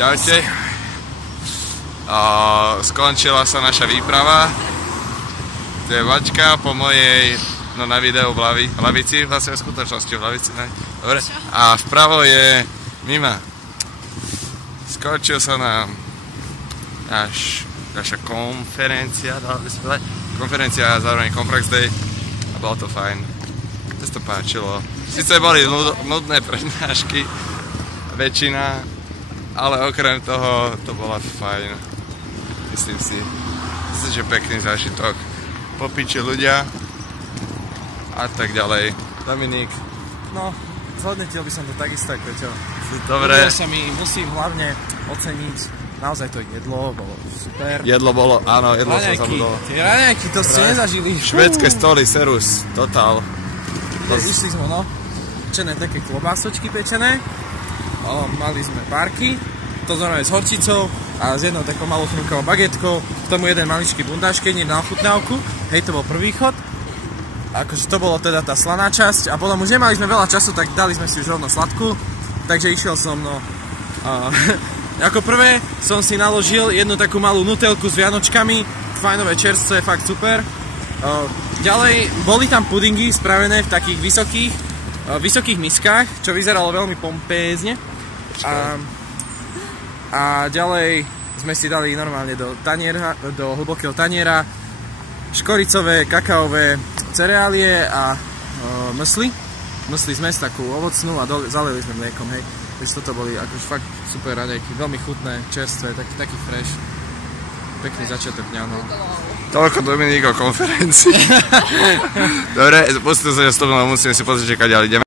Čaute. Skončila sa naša výprava. To je Vačka po mojej, no na videu v lavici, vlastne v skutočnosti v lavici, ne? Dobre. A vpravo je Mima. Skončil sa nám naša konferencia, konferencia a zároveň Complex Day a bolo to fajn. To sa to páčilo. Sice boli nudné prednášky, väčšina, ale okrem toho to bola fajn. Myslím si, že pekný zážitok. Popiči ľudia a tak ďalej. Dominik. No, zhodnotil by som to takisto, ako Peťo. Dobre. Ja sa mi musím hlavne oceniť, naozaj to jedlo bolo super. Jedlo bolo, áno, jedlo som zabudol. Tie raňajky, to ste nezažili. Švédske stoly, serus, totál. Išli sme, no, pečené také klobásočky pečené. Mali sme párky, to znamená s horčicou a s jednou takou malou chrumkovou bagetkou, k tomu jeden maličký bundáškeník na ochutnávku. Hej, to bol prvý chod. Akože to bolo teda tá slaná časť a potom už nemali sme veľa času, tak dali sme si už rovno sladkú. Takže išiel som, no... ako prvé som si naložil jednu takú malú nutelku s vianočkami, fajnové čerstvé, fakt super. Ďalej, boli tam pudingy spravené v takých vysokých miskách, čo vyzeralo veľmi pompézne. A ďalej sme si dali normálne do hlbokého taniera škoricové, kakaové cereálie a msli. Msli zmes takú ovocnú a zalili sme mliekom, hej. Takže toto boli akože fakt super raňajky, veľmi chutné, čerstvé, taký fresh. Pekný začiatok dňa, no. Toľko Dominik o konferencii. Dobre, pustil sa, že stopnul, musíme si pozrieť, že kaďal ideme.